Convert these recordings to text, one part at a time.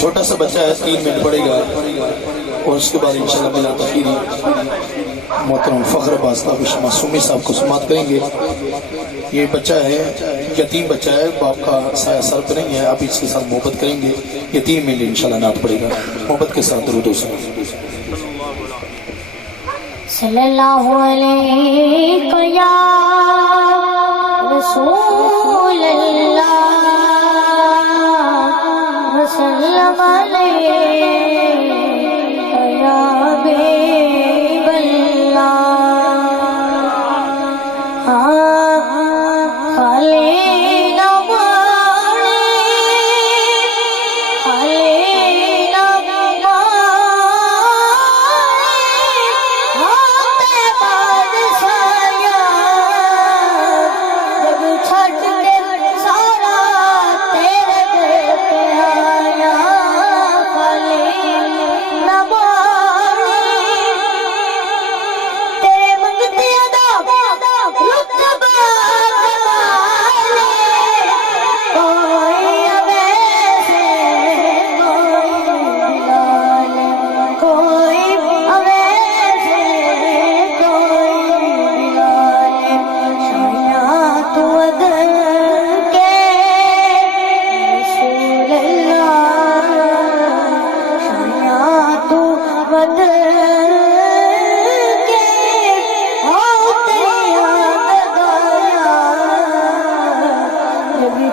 چھوٹا سا بچہ ہے 3 منٹ پڑے گا اور اس کے بعد انشاءاللہ بلا تخیری محترم فخر باستابش معصومی صاحب کو سماعت کریں گے. یہ بچہ ہے یتیم بچہ ہے, باپ کا سایہ سر پہ نہیں ہے. آپ اس کے ساتھ محبت کریں گے. یہ 3 منٹ انشاءاللہ نعت پڑے گا. محبت کے ساتھ درود و سلام. صلی اللہ علیہ یا رسول اللہ وسلم علیہ یا حبیب اللہ. خالی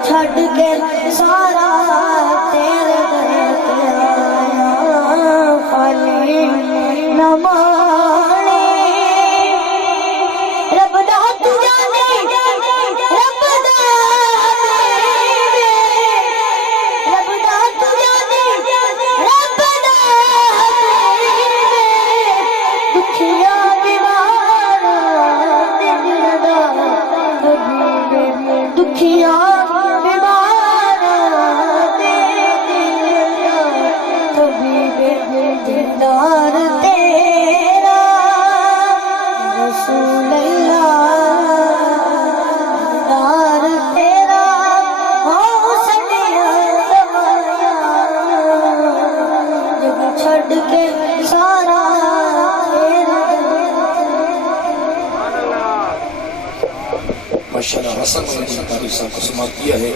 چھڈ کے سارا تیرے در پہ آیا. خالی نہ مانے رب دا تو جانے رب دا رب دا تو جانے رب دا دکھیا بیمار دل دا دکھیا دیدار تیرا رسول اللہ دیدار تیرا سنیا دوایا جب چھڈ کے سارا تیرا. ماشاءاللہ حسن قاری صاحب کو سماعت کیا ہے.